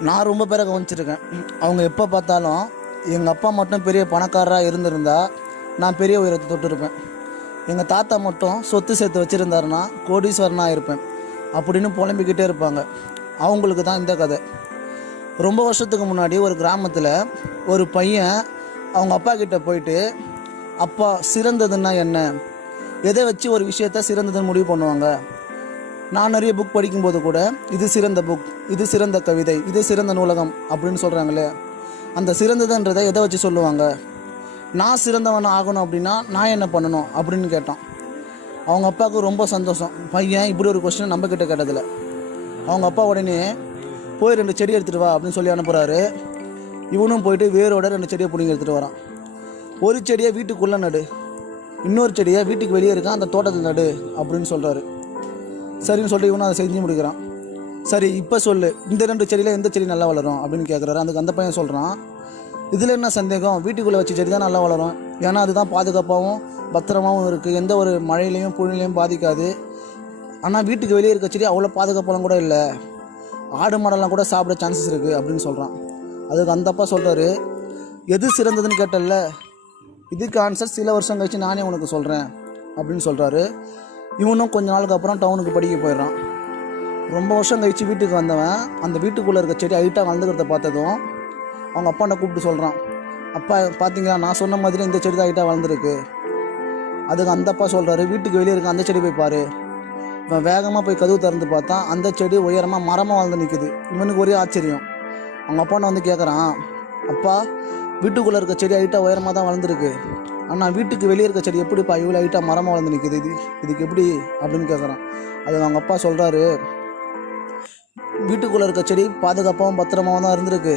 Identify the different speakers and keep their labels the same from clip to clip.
Speaker 1: நான் ரொம்ப பேரை கவனிச்சிருக்கேன். அவங்க எப்போ பார்த்தாலும் எங்கள் அப்பா மட்டும் பெரிய பணக்காரராக இருந்திருந்தா நான் பெரிய உயரத்தை தொட்டிருப்பேன். எங்கள் தாத்தா மட்டும் சொத்து சேர்த்து வச்சுருந்தாருன்னா கோடீஸ்வரனாக இருப்பேன். அப்படின்னு புலம்பிக்கிட்டே இருப்பாங்க. அவங்களுக்கு தான் இந்த கதை. ரொம்ப வருஷத்துக்கு முன்னாடி ஒரு கிராமத்தில் ஒரு பையன் அவங்க அப்பா கிட்டே போயிட்டு அப்பா சிறந்ததுன்னா என்ன? எதை வச்சு ஒரு விஷயத்த சிறந்ததுன்னு முடிவு பண்ணுவாங்க? நான் நிறைய புக் படிக்கும்போது கூட இது சிறந்த புக் இது சிறந்த கவிதை இது சிறந்த நூலகம் அப்படின்னு சொல்கிறாங்களே அந்த சிறந்ததுன்றதை எதை வச்சு சொல்லுவாங்க? நான் சிறந்தவன் ஆகணும் அப்படின்னா நான் என்ன பண்ணணும் அப்படின்னு கேட்டான். அவங்க அப்பாவுக்கு ரொம்ப சந்தோஷம். பையன் இப்படி ஒரு கொஸ்டின் நம்ம கிட்ட கேட்டதில்ல. அவங்க அப்பா உடனே போய் ரெண்டு செடி எடுத்துகிட்டு வா அப்படின்னு சொல்லி அனுப்புகிறாரு இவனும் போயிட்டு வேரோட ரெண்டு செடியை பிடிங்கி எடுத்துகிட்டு வரான். ஒரு செடியை வீட்டுக்குள்ளே நடு. இன்னொரு செடியை வீட்டுக்கு வெளியே இருக்கான். அந்த தோட்டத்தில் நடு அப்படின்னு சொல்கிறாரு சரின்னு சொல்லிட்டு இவனும் அதை செஞ்சு முடிக்கிறான். சரி இப்போ சொல்லு இந்த ரெண்டு செடியில் எந்த செடி நல்லா வளரும் அப்படின்னு கேட்குறாரு அதுக்கு அந்த பையன் சொல்கிறான் இதில் என்ன சந்தேகம்? வீட்டுக்குள்ளே வச்ச செடி தான் நல்லா வளரும். ஏன்னா அதுதான் பாதுகாப்பாகவும் பத்திரமாகவும் இருக்குது எந்த ஒரு மழையிலையும் புழிலையும் பாதிக்காது. ஆனால் வீட்டுக்கு வெளியே இருக்க செடி அவ்வளோ பாதுகாப்பெல்லாம் கூட இல்லை. ஆடு மாடெல்லாம் கூட சாப்பிட சான்சஸ் இருக்குது அப்படின்னு சொல்கிறான் அதுக்கு அந்த அப்பா சொல்கிறாரு எது சிறந்ததுன்னு கேட்டல்ல? இதுக்கு ஆன்சர் சில வருஷம் கழிச்சு நானே உனக்கு சொல்கிறேன் அப்படின்னு சொல்கிறாரு இவனும் கொஞ்ச நாளுக்கு அப்புறம் டவுனுக்கு படிக்க போயிடுறான். ரொம்ப வருஷம் கழிச்சு வீட்டுக்கு வந்தவன் அந்த வீட்டுக்குள்ளே இருக்க செடி ஹைட்டாக வளர்ந்துக்கிறத பார்த்ததும் அவங்க அப்பாண்ட கூப்பிட்டு சொல்கிறான் அப்பா பார்த்தீங்களா நான் சொன்ன மாதிரி இந்த செடி தான் ஹைட்டாக வளர்ந்துருக்கு. அதுக்கு அந்த அப்பா சொல்கிறாரு வீட்டுக்கு வெளியே இருக்க அந்த செடி போய் பாரு. இவன் வேகமாக போய் கதவு திறந்து பார்த்தா அந்த செடி உயரமாக மரமாக வளர்ந்து நிற்குது இவனுக்கு ஒரே ஆச்சரியம். அவங்க அப்பாண்ட வந்து கேட்குறான் அப்பா வீட்டுக்குள்ளே இருக்க செடி ஹைட்டாக உயரமாக தான் வளர்ந்துருக்கு. ஆனால் வீட்டுக்கு வெளியே இருக்க செடி எப்படிப்பா இவ்வளோ ஹைட்டாக மரமாக வளர்ந்து நிற்குது இது இதுக்கு எப்படி அப்படின்னு கேட்குறான் அது அவங்க அப்பா சொல்கிறாரு வீட்டுக்குள்ளே இருக்க செடி பாதுகாப்பாகவும் பத்திரமாவும் தான் இருந்திருக்கு.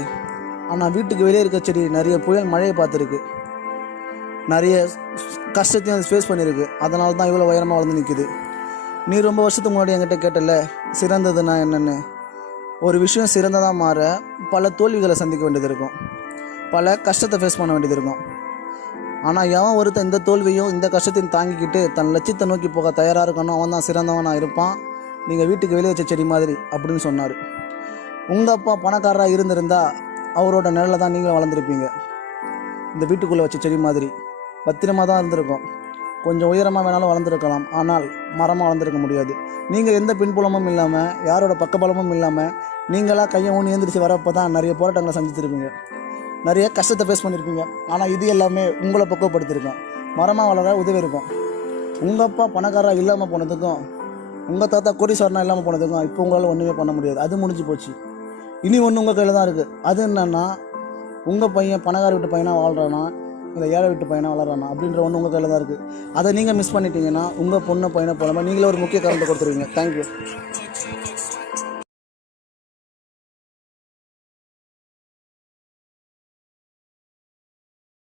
Speaker 1: ஆனால் வீட்டுக்கு வெளியே இருக்க செடி நிறைய புயல் மழையை பார்த்துருக்கு. நிறைய கஷ்டத்தையும் அது ஃபேஸ் பண்ணியிருக்கு அதனால தான் இவ்வளோ உயரமாக வளர்ந்து நிற்குது நீ ரொம்ப வருஷத்துக்கு முன்னாடி என்கிட்ட கேட்டல சிறந்ததுன்னா என்னென்னு? ஒரு விஷயம் சிறந்ததாக மாற பல தோல்விகளை சந்திக்க வேண்டியது இருக்கும். பல கஷ்டத்தை ஃபேஸ் பண்ண வேண்டியது இருக்கும். ஆனால் எவன் ஒருத்தன் இந்த தோல்வியும் இந்த கஷ்டத்தையும் தாங்கிக்கிட்டு தன் லட்சியத்தை நோக்கி போக தயாராக இருக்கணும் அவன் தான் சிறந்தவனாக இருப்பான். நீங்கள் வீட்டுக்கு வெளியே வச்ச செடி மாதிரி அப்படின்னு சொன்னார். உங்கள் அப்பா பணக்காரராக இருந்திருந்தா அவரோட நிழலை தான் நீங்களும் வளர்ந்துருப்பீங்க. இந்த வீட்டுக்குள்ளே வச்ச செடி மாதிரி பத்திரமாக தான் இருந்திருக்கும். கொஞ்சம் உயரமாக வேணாலும் வளர்ந்துருக்கலாம். ஆனால் மரமாக வளர்ந்துருக்க முடியாது. நீங்கள் எந்த பின்புலமும் இல்லாமல் யாரோட பக்கபலமும் இல்லாமல் நீங்களாக கையை ஊனி எழுந்திரிச்சு வரப்போ தான் நிறைய போராட்டங்களை சந்திச்சிருப்பீங்க நிறைய கஷ்டத்தை ஃபேஸ் பண்ணியிருப்பீங்க ஆனால் இது எல்லாமே உங்களை பக்குவப்படுத்தியிருக்கும் மரமாக வளர உதவி இருக்கும். உங்கள் அப்பா பணக்காரராக இல்லாமல் போனதுக்கும் உங்கள் தாத்தா கோடீஸ்வரனாக இல்லாமல் போனதுக்கும் இப்போ உங்களால் ஒன்றுமே பண்ண முடியாது. அது முடிஞ்சு போச்சு. இனி ஒன்று உங்கள் கையில் தான் இருக்குது அது என்னென்னா உங்கள் பையன் பணக்கார வீட்டு பையனாக வாழ்கிறானா இல்லை ஏழை வீட்டு பையனாக வளர்றானா அப்படின்ற ஒன்று உங்கள் கையில் தான் இருக்குது அதை நீங்கள் மிஸ் பண்ணிட்டீங்கன்னா உங்கள் பொண்ணு பையனை போலாமல் நீங்களே ஒரு முக்கிய காரணத்தை கொடுத்துருவீங்க. தேங்க்யூ